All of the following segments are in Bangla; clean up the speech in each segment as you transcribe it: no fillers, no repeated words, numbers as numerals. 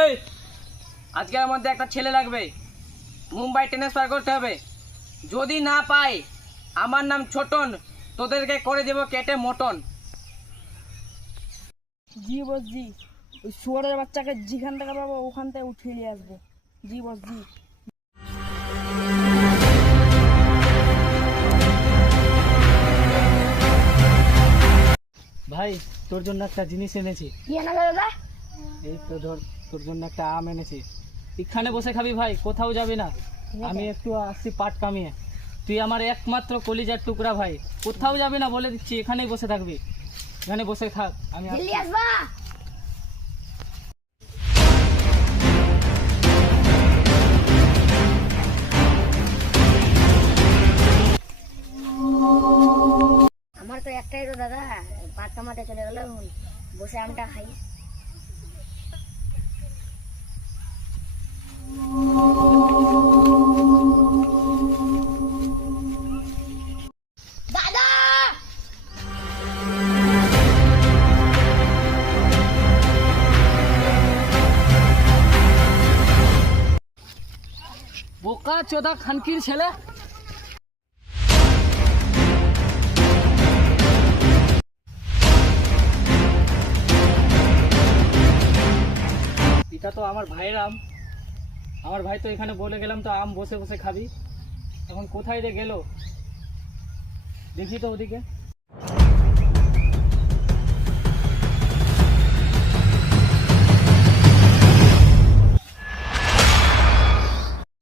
এই আজকের মধ্যে একটা ছেলে লাগবে, মুম্বাই ট্রান্সফার করতে হবে। যদি না পাই, আমার নাম ছোটন, তোদেরকে করে দেব কেটে মটন। জি বস জি, ওই শুয়ারের বাচ্চাকে যেখান থেকে পাবো ওখান থেকে উঠিয়ে নিয়ে আসবো। জি বস জি। ভাই তোর জন্য একটা জিনিস এনেছি। কি আনালে দাদা? এই তো ধর, তোর জন্য একটা আম এনেছি। এখানে বসে খাবি ভাই, কোথাও যাবি না। আমি একটু আসছি পাট কামিয়ে। তুই আমার একমাত্র কলিজার টুকরা ভাই, কোথাও যাবি না বলে দিচ্ছি, এখানেই বসে থাকবি। এখানে বসে থাক, আমি আসছি। আমার তো একটাই তো দাদা, পাট কামাতে চলে গেল, বসে আমটা খাই। দাদা বোকা চোদা খানকির ছেলে। এটা তো আমার ভাইয়ের আম। আমার ভাই তো এখানে বলে গেলাম তো আম বসে বসে খাবি। এখন কোথায় রে গেল, দেখি তো ওদিকে।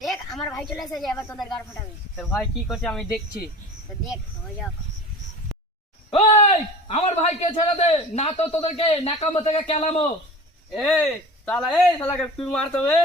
দেখ, আমার ভাই চলে এসেছে, এবার তোদের গাড় ফাটাবে। তোর ভাই কি করছে আমি দেখছি। তো দেখ হয়ে যাক। এই আমার ভাইকে ছেড়ে দে, না তো তোদেরকে নাকামো থেকে কেলামো। এই শালাকে তুই মারতে হবে।